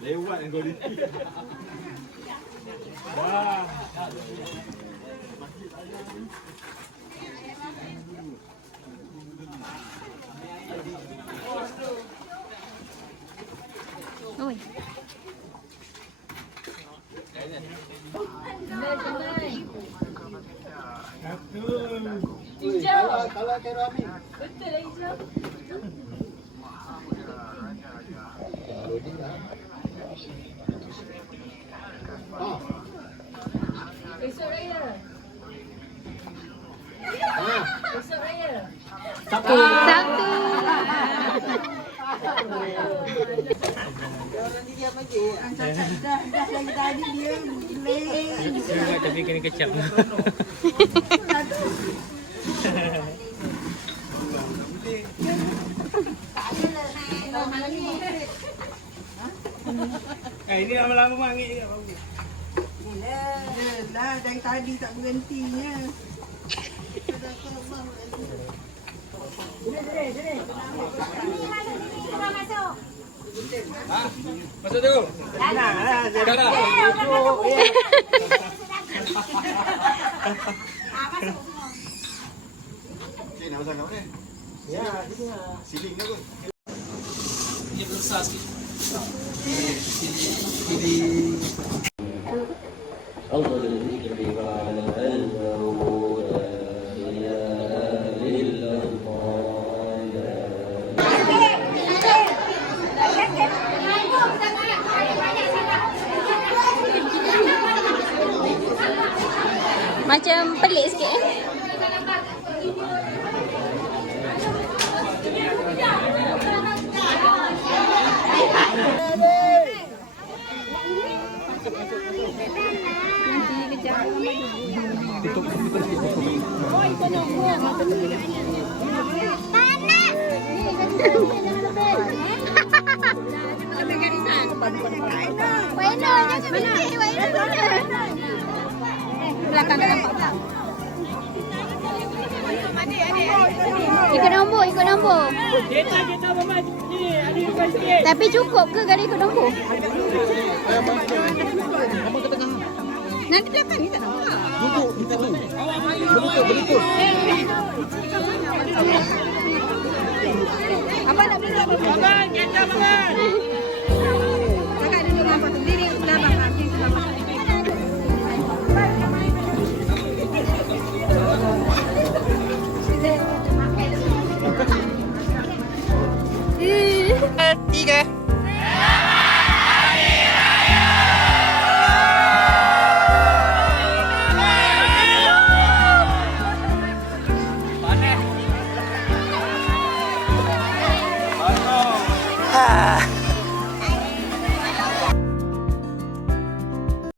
Lewat yang kau ni. Wah. Oi. Hijau. Kalau kerami. Betul lah hijau. Esok raya. Esok raya. Sabtu. Tapi kena kecap. Ini lama-lama mangik. Yelah, dari tadi tak berhentinya. Masuk tu. Sekarang. Cik, nak pasang kau ni? Ya, siling ke pun? Ini besar sikit. أفضل الذكر بعد أنه لا إله إلا Macam pelik sikit eh. Belakang tak nampak. Ikut nombor. Kereta mama ni ada depan sikit. Tapi cukup ke kalau ikut nombor? Nanti belakang ni tak nampak. Betul. Abang nak beli apa? Abang, kereta mama. Kakak duduk nampak tu. Diri sebelah abang. Diri sebelah abang. Tiga. Panas.